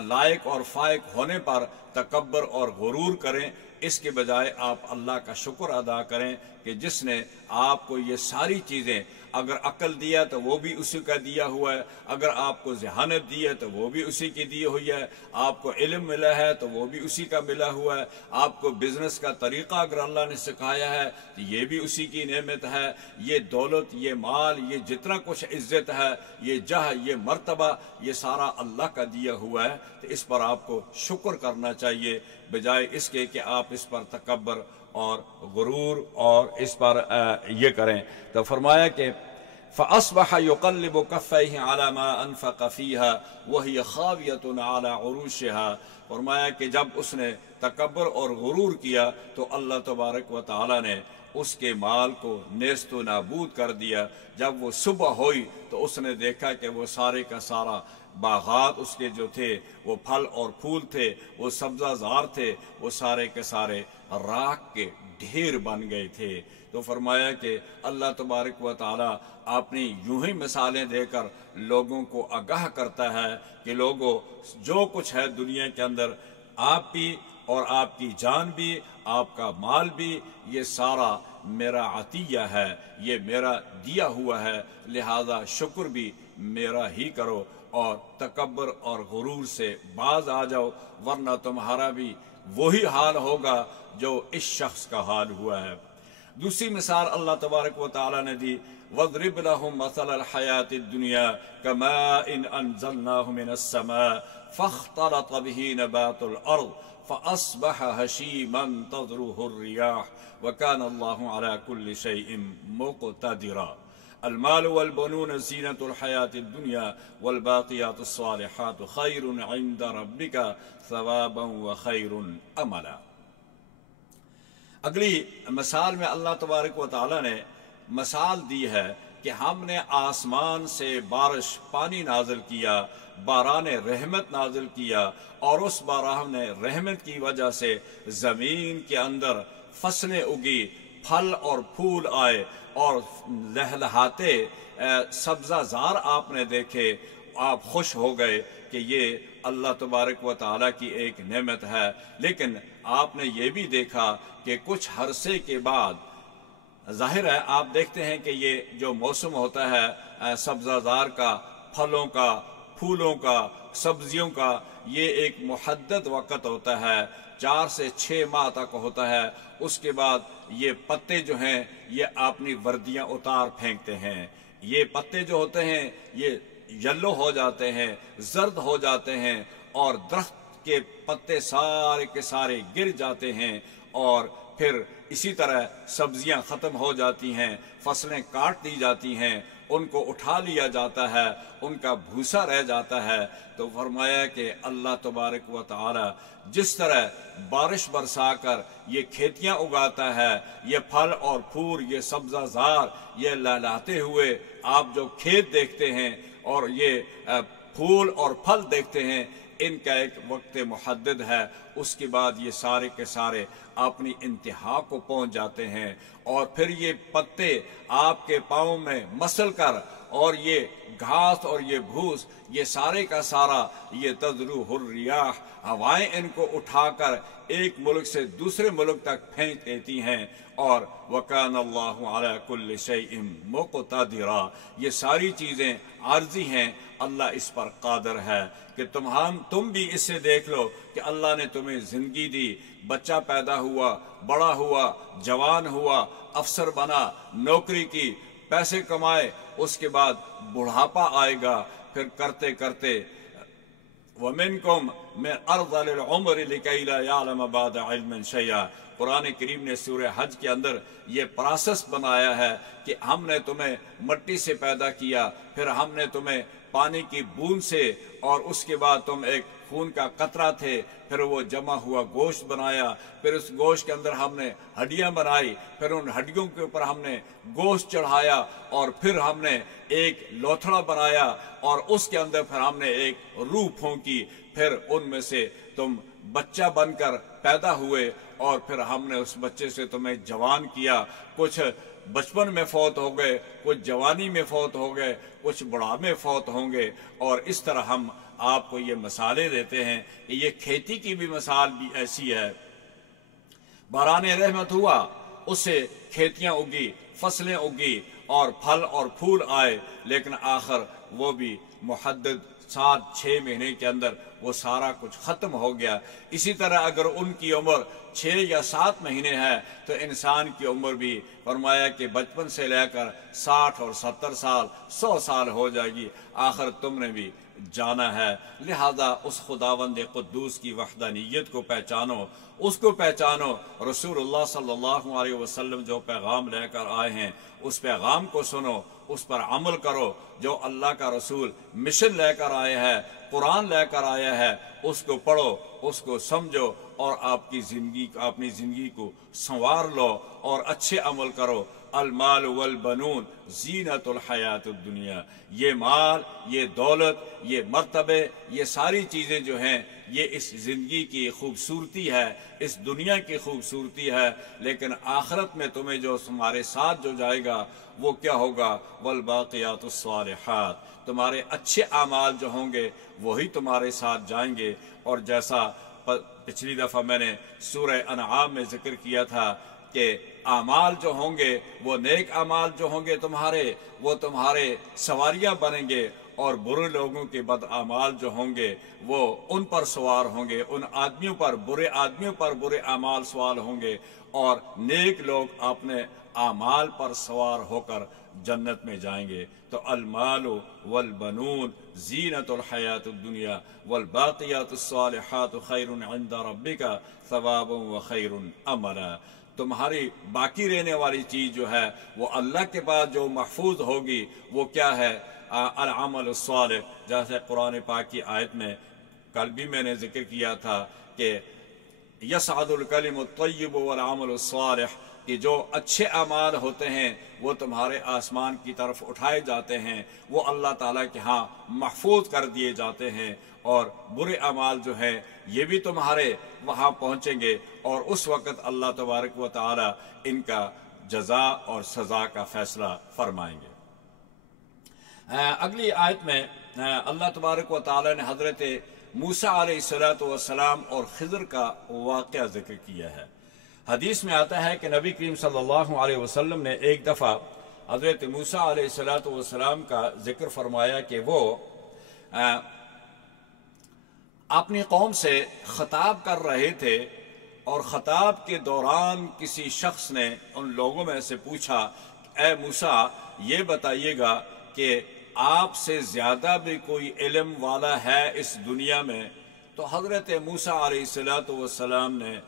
لائق اور فائق ہونے پر تکبر اور غرور کریں۔ اس کے بجائے آپ اللہ کا شکر ادا کریں کہ جس نے آپ کو یہ ساری چیزیں، اگر عقل دیا تو وہ بھی اسی کا دیا ہوا ہے، اگر آپ کو ذہانت دی ہے تو وہ بھی اسی کی دی ہوئی ہے، آپ کو علم ملا ہے تو وہ بھی اسی کا ملا ہوا ہے، آپ کو بزنس کا طریقہ اگر اللہ نے سکھایا ہے تو یہ بھی اسی کی نعمت ہے۔ یہ دولت، یہ مال، یہ جتنا کچھ عزت ہے، یہ جہ، یہ مرتبہ، یہ سارا اللہ کا دیا ہوا ہے، تو اس پر آپ کو شکر کرنا چاہیے، بجائے اس کے کہ آپ اس پر تکبر اور غرور اور اس پر یہ کریں۔ تو فرمایا کہ فَأَصْبَحَ يُقَلِّبُ كَفَّيْهِ عَلَى مَا أَنفَقَ فِيهَا وَهِيَ خَاوِيَةٌ عَلَى عُرُوشِهَا۔ فرمایا کہ جب اس نے تکبر اور غرور کیا تو اللہ تبارک و تعالی نے اس کے مال کو نیست و نابود کر دیا۔ جب وہ صبح ہوئی تو اس نے دیکھا کہ وہ سارے کا سارا باغات اس کے جو تھے، وہ پھل اور پھول تھے، وہ سبزہ زار تھے، وہ سارے کے سارے راکھ کے ڈھیر بن گئے تھے۔ تو فرمایا کہ اللہ تبارک و تعالی اپنی یوں ہی مثالیں دے کر لوگوں کو آگاہ کرتا ہے کہ لوگوں، جو کچھ ہے دنیا کے اندر، آپ بھی اور آپ کی جان بھی، آپ کا مال بھی، یہ سارا میرا عطیہ ہے، یہ میرا دیا ہوا ہے، لہذا شکر بھی میرا ہی کرو اور تکبر اور غرور سے باز آ جاؤ، ورنہ تمہارا بھی وہی حال ہوگا جو اس شخص کا حال ہوا ہے۔ دوسری مثال اللہ تبارک و تعالی نے دی وَاضْرِبْ لَهُمْ مَثَلَ الْحَيَاةِ الدُّنْيَا كَمَاءٍ أَنزَلْنَاهُ مِنَ السَّمَاءِ فَاخْتَلَطَ بِهِ نَبَاتُ الْأَرْضِ فَأَصْبَحَ هَشِيمًا تَذْرُوهُ الرِّيَاحُ وَكَانَ اللَّهُ عَلَى كُلِّ شَيْءٍ مُقْتَدِرًا۔ المال والبنون زینة الحیاة الدنیا والباقیات الصالحات خیر عند ربک ثوابا وخیر املا۔ اگلی مثال میں اللہ تبارک و تعالی نے مثال دی ہے کہ ہم نے آسمان سے بارش، پانی نازل کیا، باران رحمت نازل کیا، اور اس باران رحمت کی وجہ سے زمین کے اندر فصلیں اگی، پھل اور پھول آئے اور لہلہاتے سبزہ زار آپ نے دیکھے، آپ خوش ہو گئے کہ یہ اللہ تبارک و تعالیٰ کی ایک نعمت ہے۔ لیکن آپ نے یہ بھی دیکھا کہ کچھ عرصے کے بعد ظاہر ہے آپ دیکھتے ہیں کہ یہ جو موسم ہوتا ہے سبزہ زار کا، پھلوں کا، پھولوں کا، سبزیوں کا، یہ ایک محدد وقت ہوتا ہے، 4 سے 6 ماہ تک ہوتا ہے۔ اس کے بعد یہ پتے جو ہیں یہ اپنی وردیاں اتار پھینکتے ہیں، یہ پتے جو ہوتے ہیں یہ یلو ہو جاتے ہیں، زرد ہو جاتے ہیں، اور درخت کے پتے سارے کے سارے گر جاتے ہیں، اور پھر اسی طرح سبزیاں ختم ہو جاتی ہیں، فصلیں کاٹ دی جاتی ہیں، ان کو اٹھا لیا جاتا ہے، ان کا بھوسا رہ جاتا ہے۔ تو فرمایا کہ اللہ تبارک و تعالی جس طرح بارش برسا کر یہ کھیتیاں اگاتا ہے، یہ پھل اور پھول، یہ سبزہ زار، یہ لہلاتے ہوئے آپ جو کھیت دیکھتے ہیں اور یہ پھول اور پھل دیکھتے ہیں، ان کا ایک وقت محدد ہے، اس کے بعد یہ سارے کے سارے اپنی انتہا کو پہنچ جاتے ہیں، اور پھر یہ پتے آپ کے پاؤں میں مسل کر، اور یہ گھاس اور یہ بھوس، یہ سارے کا سارا یہ تذروہ الریاح، ہوائیں ان کو اٹھا کر ایک ملک سے دوسرے ملک تک پھینک دیتی ہیں، اور وَكَانَ اللَّهُ عَلَى كُلِّ شَيْءٍ مُقْتَدِرًا، یہ ساری چیزیں عارضی ہیں، اللہ اس پر قادر ہے کہ تم بھی اس سے دیکھ لو کہ اللہ نے تمہیں زندگی دی، بچہ پیدا ہوا، بڑا ہوا، جوان ہوا، افسر بنا، نوکری کی، پیسے کمائے، اس کے بعد بڑھاپا آئے گا، پھر کرتے کرتے وَمِنْكُمْ مِنْ أَرْذَلِ الْعُمْرِ لِكَيْ لَا يَعْلَمَ بَعْدَ عِلْمٍ شَيْئًا۔ قرآن کریم نے سورہ حج کے اندر یہ پروسیس بنایا ہے کہ ہم نے تمہیں مٹی سے پیدا کیا، پھر ہم نے تمہیں پانی کی بوند سے، اور اس کے بعد تم ایک خون کا قطرہ تھے، پھر وہ جمع ہوا گوشت بنایا، پھر اس گوشت کے اندر ہم نے ہڈیاں بنائی، پھر ان ہڈیوں کے اوپر ہم نے گوشت چڑھایا، اور پھر ہم نے ایک لوتھڑا بنایا، اور اس کے اندر پھر ہم نے ایک روح پھونکی، پھر ان میں سے تم بچہ بن کر پیدا ہوئے، اور پھر ہم نے اس بچے سے تمہیں جوان کیا، کچھ بچپن میں فوت ہو گئے، کچھ جوانی میں فوت ہو گئے، کچھ بڑھاپے میں فوت ہوں گے، اور اس طرح ہم آپ کو یہ مثالیں دیتے ہیں کہ یہ کھیتی کی بھی مثال بھی ایسی ہے، باران رحمت ہوا، اس سے کھیتیاں اگی، فصلیں اگی، اور پھل اور پھول آئے، لیکن آخر وہ بھی محدد 7-6 مہینے کے اندر وہ سارا کچھ ختم ہو گیا۔ اسی طرح اگر ان کی عمر 6 یا 7 مہینے ہے تو انسان کی عمر بھی فرمایا کہ بچپن سے لے کر 60 اور 70 سال 100 سال ہو جائے گی، آخر تم نے بھی جانا ہے۔ لہذا اس خداوند قدوس کی وحدانیت کو پہچانو، اس کو پہچانو، رسول اللہ صلی اللہ علیہ وسلم جو پیغام لے کر آئے ہیں اس پیغام کو سنو، اس پر عمل کرو، جو اللہ کا رسول مشن لے کر آئے ہیں، قرآن لے کر آیا ہے، اس کو پڑھو، اس کو سمجھو، اور اپنی زندگی کو سنوار لو اور اچھے عمل کرو۔ المال والبنون زینت الحیات الدنیا، یہ مال، یہ دولت، یہ مرتبے، یہ ساری چیزیں جو ہیں یہ اس زندگی کی خوبصورتی ہے، اس دنیا کی خوبصورتی ہے، لیکن آخرت میں تمہیں جو تمہارے ساتھ جو جائے گا وہ کیا ہوگا؟ والباقیات الصالحات، تمہارے اچھے اعمال جو ہوں گے وہی تمہارے ساتھ جائیں گے۔ اور جیسا پچھلی دفعہ میں نے سورہ انعام میں ذکر کیا تھا کہ اعمال جو ہوں گے وہ نیک اعمال جو ہوں گے تمہارے، وہ تمہارے سواریاں بنیں گے، اور برے لوگوں کے بد اعمال جو ہوں گے وہ ان پر سوار ہوں گے، ان آدمیوں پر، برے آدمیوں پر برے اعمال سوار ہوں گے، اور نیک لوگ اپنے اعمال پر سوار ہو کر جنت میں جائیں گے۔ تو المال والبنون زینت الحیات الدنیا والباقیات الصالحات خیر عند ربک ثوابا وخیر املا، تمہاری باقی رہنے والی چیز جو ہے وہ اللہ کے پاس جو محفوظ ہوگی وہ کیا ہے؟ العمل الصالح، جیسے قرآن پاک کی آیت میں کل بھی میں نے ذکر کیا تھا کہ یصعد الکلم الطیب والعمل الصالح، کہ جو اچھے اعمال ہوتے ہیں وہ تمہارے آسمان کی طرف اٹھائے جاتے ہیں، وہ اللہ تعالیٰ کے ہاں محفوظ کر دیے جاتے ہیں، اور برے اعمال جو ہیں یہ بھی تمہارے وہاں پہنچیں گے، اور اس وقت اللہ تبارک و تعالیٰ ان کا جزا اور سزا کا فیصلہ فرمائیں گے۔ اگلی آیت میں اللہ تبارک و تعالی نے حضرت موسیٰ علیہ السلام اور خضر کا واقعہ ذکر کیا ہے۔ حدیث میں آتا ہے کہ نبی کریم صلی اللہ علیہ وسلم نے ایک دفعہ حضرت موسیٰ علیہ السلام کا ذکر فرمایا کہ وہ اپنی قوم سے خطاب کر رہے تھے، اور خطاب کے دوران کسی شخص نے ان لوگوں میں سے پوچھا، اے موسیٰ یہ بتائیے گا کہ آپ سے زیادہ بھی کوئی علم والا ہے اس دنیا میں؟ تو حضرت موسیٰ علیہ السلام نے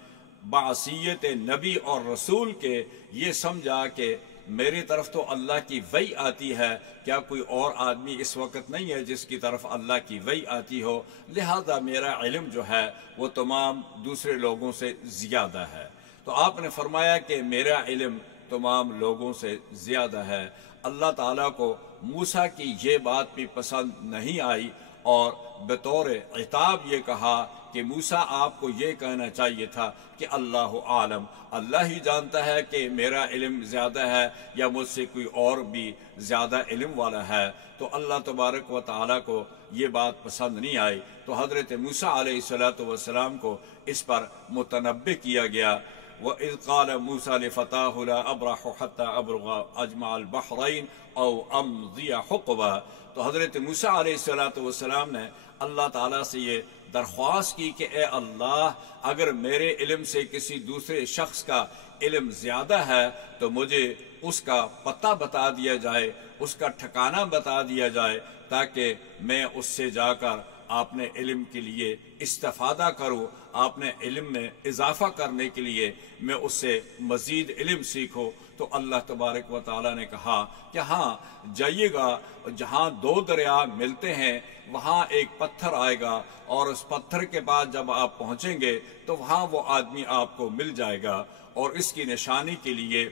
بعثیت نبی اور رسول کے یہ سمجھا کہ میری طرف تو اللہ کی وحی آتی ہے، کیا کوئی اور آدمی اس وقت نہیں ہے جس کی طرف اللہ کی وحی آتی ہو؟ لہذا میرا علم جو ہے وہ تمام دوسرے لوگوں سے زیادہ ہے۔ تو آپ نے فرمایا کہ میرا علم تمام لوگوں سے زیادہ ہے۔ اللہ تعالیٰ کو موسیٰ کی یہ بات بھی پسند نہیں آئی، اور بطور عتاب یہ کہا کہ موسیٰ آپ کو یہ کہنا چاہیے تھا کہ اللہ عالم، اللہ ہی جانتا ہے کہ میرا علم زیادہ ہے یا مجھ سے کوئی اور بھی زیادہ علم والا ہے۔ تو اللہ تبارک و تعالیٰ کو یہ بات پسند نہیں آئی، تو حضرت موسیٰ علیہ السلام کو اس پر متنبہ کیا گیا۔ وَإِذْ قَالَ مُوسَىٰ لِفَتَاهُ لَا أَبْرَحُ حَتَّىٰ أَبْلُغَ مَجْمَعَ الْبَحْرَيْنِ أَوْ أَمْضِيَ حُقُبًا۔ تو حضرت موسیٰ علیہ السلام نے اللہ تعالیٰ سے یہ درخواست کی کہ اے اللہ، اگر میرے علم سے کسی دوسرے شخص کا علم زیادہ ہے تو مجھے اس کا پتہ بتا دیا جائے، اس کا ٹھکانہ بتا دیا جائے، تاکہ میں اس سے جا کر آپ نے علم کے لیے استفادہ کروں، آپ نے علم میں اضافہ کرنے کے لیے میں اس سے مزید علم سیکھوں۔ تو اللہ تبارک و تعالیٰ نے کہا کہ ہاں جائیے گا، جہاں دو دریا ملتے ہیں وہاں ایک پتھر آئے گا، اور اس پتھر کے بعد جب آپ پہنچیں گے تو وہاں وہ آدمی آپ کو مل جائے گا، اور اس کی نشانی کے لیے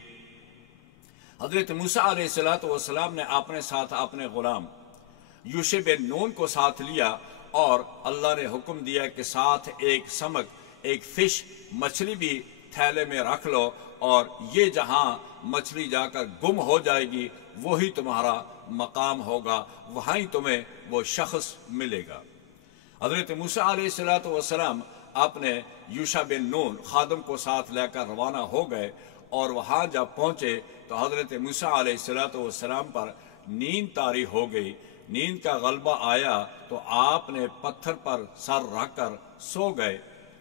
حضرت موسیٰ علیہ السلام نے اپنے ساتھ اپنے غلام یوشع بن نون کو ساتھ لیا، اور اللہ نے حکم دیا کہ ساتھ ایک سمک، ایک فش، مچھلی بھی تھیلے میں رکھ لو، اور یہ جہاں مچھلی جا کر گم ہو جائے گی وہی تمہارا مقام ہوگا، وہیں تمہیں وہ شخص ملے گا۔ حضرت موسیٰ علیہ السلام اپنے یوشع بن نون خادم کو ساتھ لے کر روانہ ہو گئے، اور وہاں جب پہنچے تو حضرت موسیٰ علیہ السلام پر نیند طاری ہو گئی۔ نیند کا غلبہ آیا تو آپ نے پتھر پر سر رکھ کر سو گئے،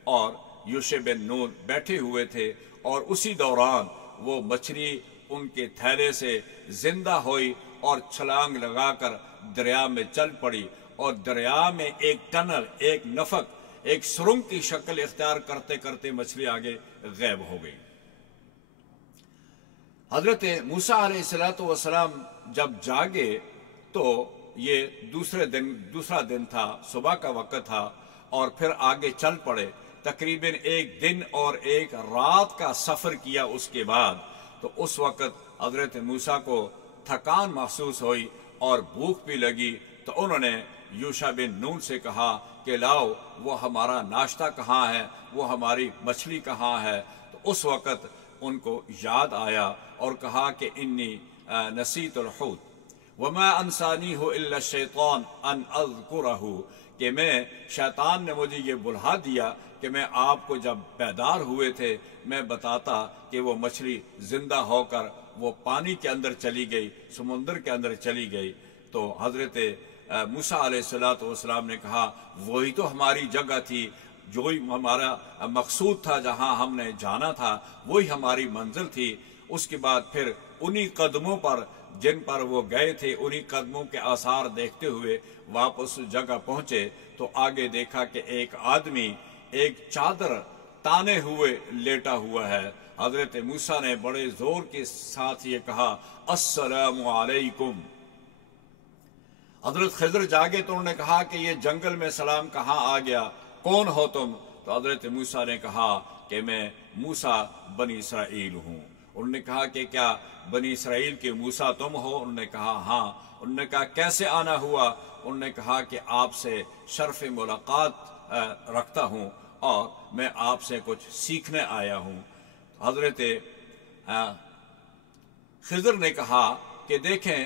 اور یوشع بن نون بیٹھے ہوئے تھے، اور اسی دوران وہ مچھلی ان کے تھیلے سے زندہ ہوئی اور چھلانگ لگا کر دریا میں چل پڑی، اور دریا میں ایک ٹنل، ایک نفق، ایک سرنگ کی شکل اختیار کرتے کرتے مچھلی آگے غائب ہو گئی۔ حضرت موسیٰ علیہ السلام جب جاگے تو یہ دوسرا دن تھا، صبح کا وقت تھا، اور پھر آگے چل پڑے۔ تقریباً ایک دن اور ایک رات کا سفر کیا اس کے بعد، تو اس وقت حضرت موسیٰ کو تھکان محسوس ہوئی اور بھوک بھی لگی، تو انہوں نے یوشع بن نون سے کہا کہ لاؤ وہ ہمارا ناشتہ کہاں ہے، وہ ہماری مچھلی کہاں ہے؟ تو اس وقت ان کو یاد آیا اور کہا کہ انی نسیت الحوت وما انسانیہ الا الشیطان ان اذکرہ، کہ شیطان نے مجھے یہ بلہا دیا کہ میں آپ کو جب بیدار ہوئے تھے میں بتاتا کہ وہ مچھلی زندہ ہو کر وہ پانی کے اندر چلی گئی، سمندر کے اندر چلی گئی۔ تو حضرت موسیٰ علیہ السلام نے کہا وہی تو ہماری جگہ تھی، جو ہمارا مقصود تھا، جہاں ہم نے جانا تھا وہی ہماری منزل تھی۔ اس کے بعد پھر انہی قدموں پر جن پر وہ گئے تھے، انہی قدموں کے آثار دیکھتے ہوئے واپس جگہ پہنچے، تو آگے دیکھا کہ ایک آدمی ایک چادر تانے ہوئے لیٹا ہوا ہے۔ حضرت موسیٰ نے بڑے زور کے ساتھ یہ کہا السلام علیکم۔ حضرت خضر جاگے تو انہوں نے کہا کہ یہ جنگل میں سلام کہاں آ گیا، کون ہو تم؟ تو حضرت موسیٰ نے کہا کہ میں موسیٰ بنی اسرائیل ہوں۔ انہوں نے کہا کہ کیا بنی اسرائیل کے موسیٰ تم ہو؟ انہوں نے کہا ہاں۔ انہوں نے کہا کیسے آنا ہوا؟ انہوں نے کہا کہ آپ سے شرف ملاقات رکھتا ہوں اور میں آپ سے کچھ سیکھنے آیا ہوں۔ حضرت خضر نے کہا کہ دیکھیں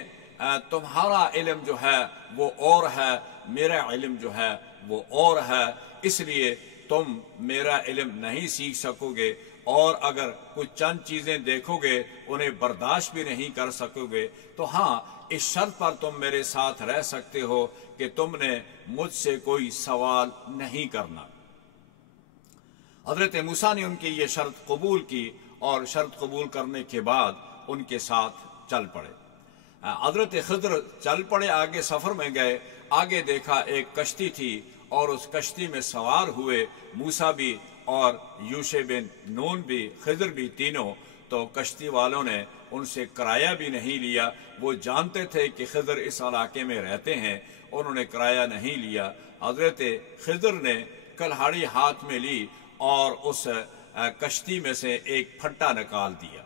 تمہارا علم جو ہے وہ اور ہے، میرا علم جو ہے وہ اور ہے، اس لیے تم میرا علم نہیں سیکھ سکو گے، اور اگر کچھ چند چیزیں دیکھو گے انہیں برداشت بھی نہیں کر سکو گے، تو ہاں اس شرط پر تم میرے ساتھ رہ سکتے ہو کہ تم نے مجھ سے کوئی سوال نہیں کرنا۔ حضرت موسیٰ نے ان کی یہ شرط قبول کی، اور شرط قبول کرنے کے بعد ان کے ساتھ چل پڑے۔ حضرت خضر چل پڑے، آگے سفر میں گئے، آگے دیکھا ایک کشتی تھی، اور اس کشتی میں سوار ہوئے موسیٰ بھی اور یوشع بن نون بھی، خضر بھی، تینوں۔ تو کشتی والوں نے ان سے کرایہ بھی نہیں لیا، وہ جانتے تھے کہ خضر اس علاقے میں رہتے ہیں، انہوں نے کرایہ نہیں لیا۔ حضرت خضر نے کلہاڑی ہاتھ میں لی اور اس کشتی میں سے ایک پھٹا نکال دیا۔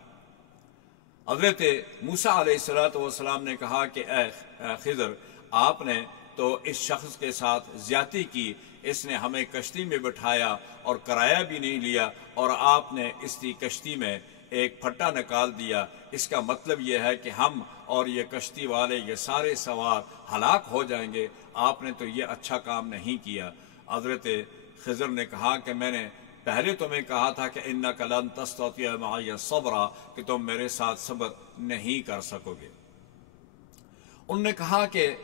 حضرت موسیٰ علیہ السلام نے کہا کہ اے خضر، آپ نے تو اس شخص کے ساتھ زیادتی کی، اس نے ہمیں کشتی میں بٹھایا اور کرایہ بھی نہیں لیا، اور آپ نے اس کی کشتی میں ایک پھٹا نکال دیا، اس کا مطلب یہ ہے کہ ہم اور یہ کشتی والے، یہ سارے سوار ہلاک ہو جائیں گے، آپ نے تو یہ اچھا کام نہیں کیا۔ حضرت خضر نے کہا کہ میں نے پہلے تمہیں کہا تھا کہ اِنَّكَ لَن تَسْتَطِيعَ مَعِيَ صَبْرًا، کہ تم میرے ساتھ صبر نہیں کر سکو گے۔ انہوں نے کہا کہ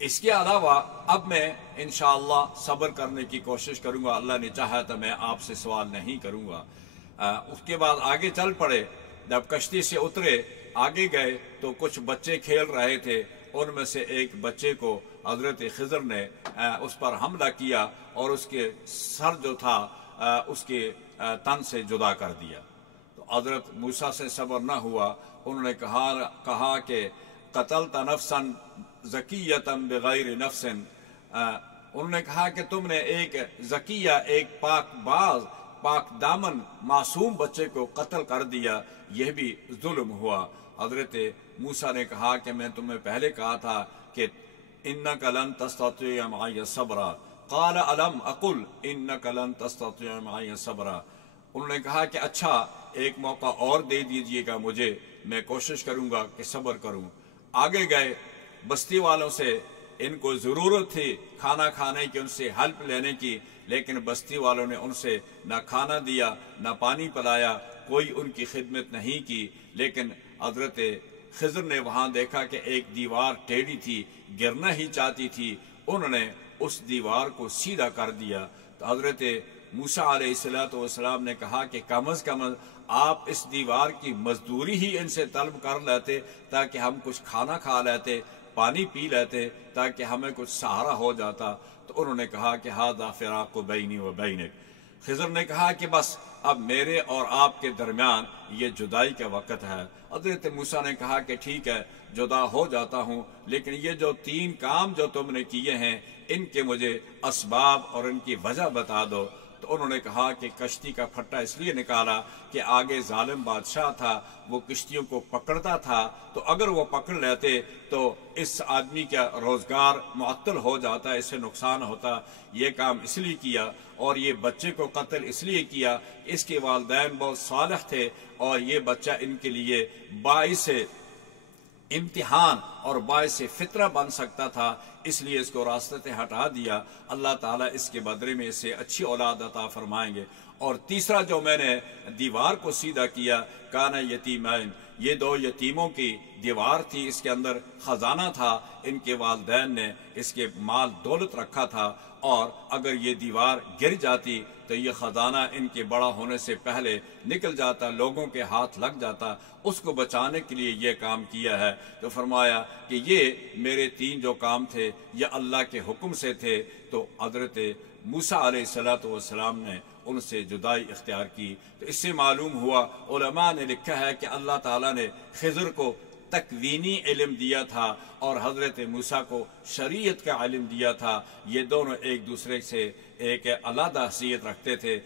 اس کے علاوہ اب میں انشاءاللہ صبر کرنے کی کوشش کروں گا، اللہ نے چاہا تو میں آپ سے سوال نہیں کروں گا۔ اس کے بعد آگے چل پڑے، جب کشتی سے اترے آگے گئے تو کچھ بچے کھیل رہے تھے، ان میں سے ایک بچے کو حضرت خضر نے اس پر حملہ کیا اور اس کے سر جو تھا اس کے تن سے جدا کر دیا۔ تو حضرت موسیٰ سے صبر نہ ہوا، انہوں نے کہا کہ قتلت نفسا زکیۃ بغیر نفس، انہوں نے کہا کہ تم نے ایک زکیہ، ایک پاک باز، پاک دامن معصوم بچے کو قتل کر دیا، یہ بھی ظلم ہوا۔ حضرت موسیٰ نے کہا کہ میں تمہیں پہلے کہا تھا کہ اِنَّكَ لَن تَسْتَطِيعَ مَعِيَ صَبْرًا، قَالَ أَلَمْ أَقُلْ إِنَّكَ لَن تَسْتَطِيعَ مَعِيَ صَبْرًا۔ انہوں نے کہا کہ اچھا ایک موقع اور دے دیجئے گا مجھے، میں کوشش کروں گا کہ صبر کروں۔ آگے گئے، بستی والوں سے ان کو ضرورت تھی کھانا کھانے کی، ان سے ہیلپ لینے کی، لیکن بستی والوں نے ان سے نہ کھانا دیا نہ پانی پلایا، کوئی ان کی خدمت نہیں کی۔ لیکن حضرت خضر نے وہاں دیکھا کہ ایک دیوار ٹیڑھی تھی، گرنا ہی چاہتی تھی، انہوں نے اس دیوار کو سیدھا کر دیا۔ تو حضرت موسیٰ علیہ السلام نے کہا کہ کم از کم آپ اس دیوار کی مزدوری ہی ان سے طلب کر لیتے، تاکہ ہم کچھ کھانا کھا لیتے، پانی پی لیتے، تاکہ ہمیں کچھ سہارا ہو جاتا۔ تو انہوں نے کہا کہ ھذا فراق بینی و بینک، خضر نے کہا کہ بس اب میرے اور آپ کے درمیان یہ جدائی کا وقت ہے۔ حضرت موسیٰ نے کہا کہ ٹھیک ہے، جدا ہو جاتا ہوں، لیکن یہ جو 3 کام جو تم نے کیے ہیں ان کے مجھے اسباب اور ان کی وجہ بتا دو۔ تو انہوں نے کہا کہ کشتی کا پھٹا اس لیے نکالا کہ آگے ظالم بادشاہ تھا، وہ کشتیوں کو پکڑتا تھا، تو اگر وہ پکڑ لیتے تو اس آدمی کا روزگار معطل ہو جاتا، اس سے نقصان ہوتا۔ یہ کام اس لیے کیا، اور یہ بچے کو قتل اس لیے کیا، اس کے والدین بہت صالح تھے اور یہ بچہ ان کے لیے باعث امتحان اور باعث فطرہ بن سکتا تھا، اس لیے اس کو راستے سے ہٹا دیا۔ اللہ تعالیٰ اس کے بدلے میں اسے اچھی اولاد عطا فرمائیں گے۔ اور تیسرا جو میں نے دیوار کو سیدھا کیا، کانا یتیمین، یہ 2 یتیموں کی دیوار تھی، اس کے اندر خزانہ تھا، ان کے والدین نے اس کے مال دولت رکھا تھا، اور اگر یہ دیوار گر جاتی تو یہ خزانہ ان کے بڑا ہونے سے پہلے نکل جاتا، لوگوں کے ہاتھ لگ جاتا، اس کو بچانے کے لیے یہ کام کیا ہے۔ تو فرمایا کہ یہ میرے 3 جو کام تھے یہ اللہ کے حکم سے تھے۔ تو حضرت موسیٰ علیہ السلام نے ان سے جدائی اختیار کی۔ تو اس سے معلوم ہوا، علماء نے لکھا ہے کہ اللہ تعالیٰ نے خضر کو تکوینی علم دیا تھا اور حضرت موسیٰ کو شریعت کا علم دیا تھا، یہ دونوں ایک دوسرے سے ایک علیحدہ حیثیت رکھتے تھے۔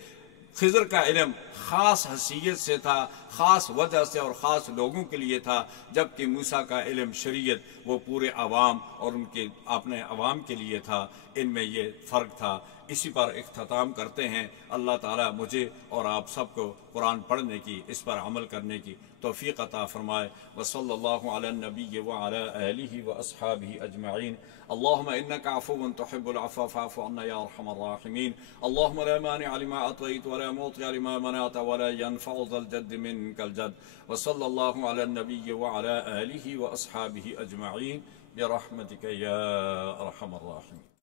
خضر کا علم خاص حیثیت سے تھا، خاص وجہ سے اور خاص لوگوں کے لیے تھا، جبکہ موسیٰ کا علم شریعت وہ پورے عوام اور ان کے اپنے عوام کے لیے تھا۔ ان میں یہ فرق تھا۔ اسی پر اختتام کرتے ہیں۔ اللہ تعالیٰ مجھے اور آپ سب کو قرآن پڑھنے کی، اس پر عمل کرنے کی توفیق عطا فرمائے۔ وصلی اللہ علی النبی وعلی آلہ واصحابہ اجمعین۔ اللہم انک عفو تحب العفو فاعف عنا یا ارحم الراحمین۔ اللہم لا مانع لما اعطیت ولا معطی لما منعت ولا ينفع ذا الجد منک الجد۔ وصلی اللہ علی النبی وعلی آلہ واصحابہ اجمعین برحمتک یا ارحم الراحمین۔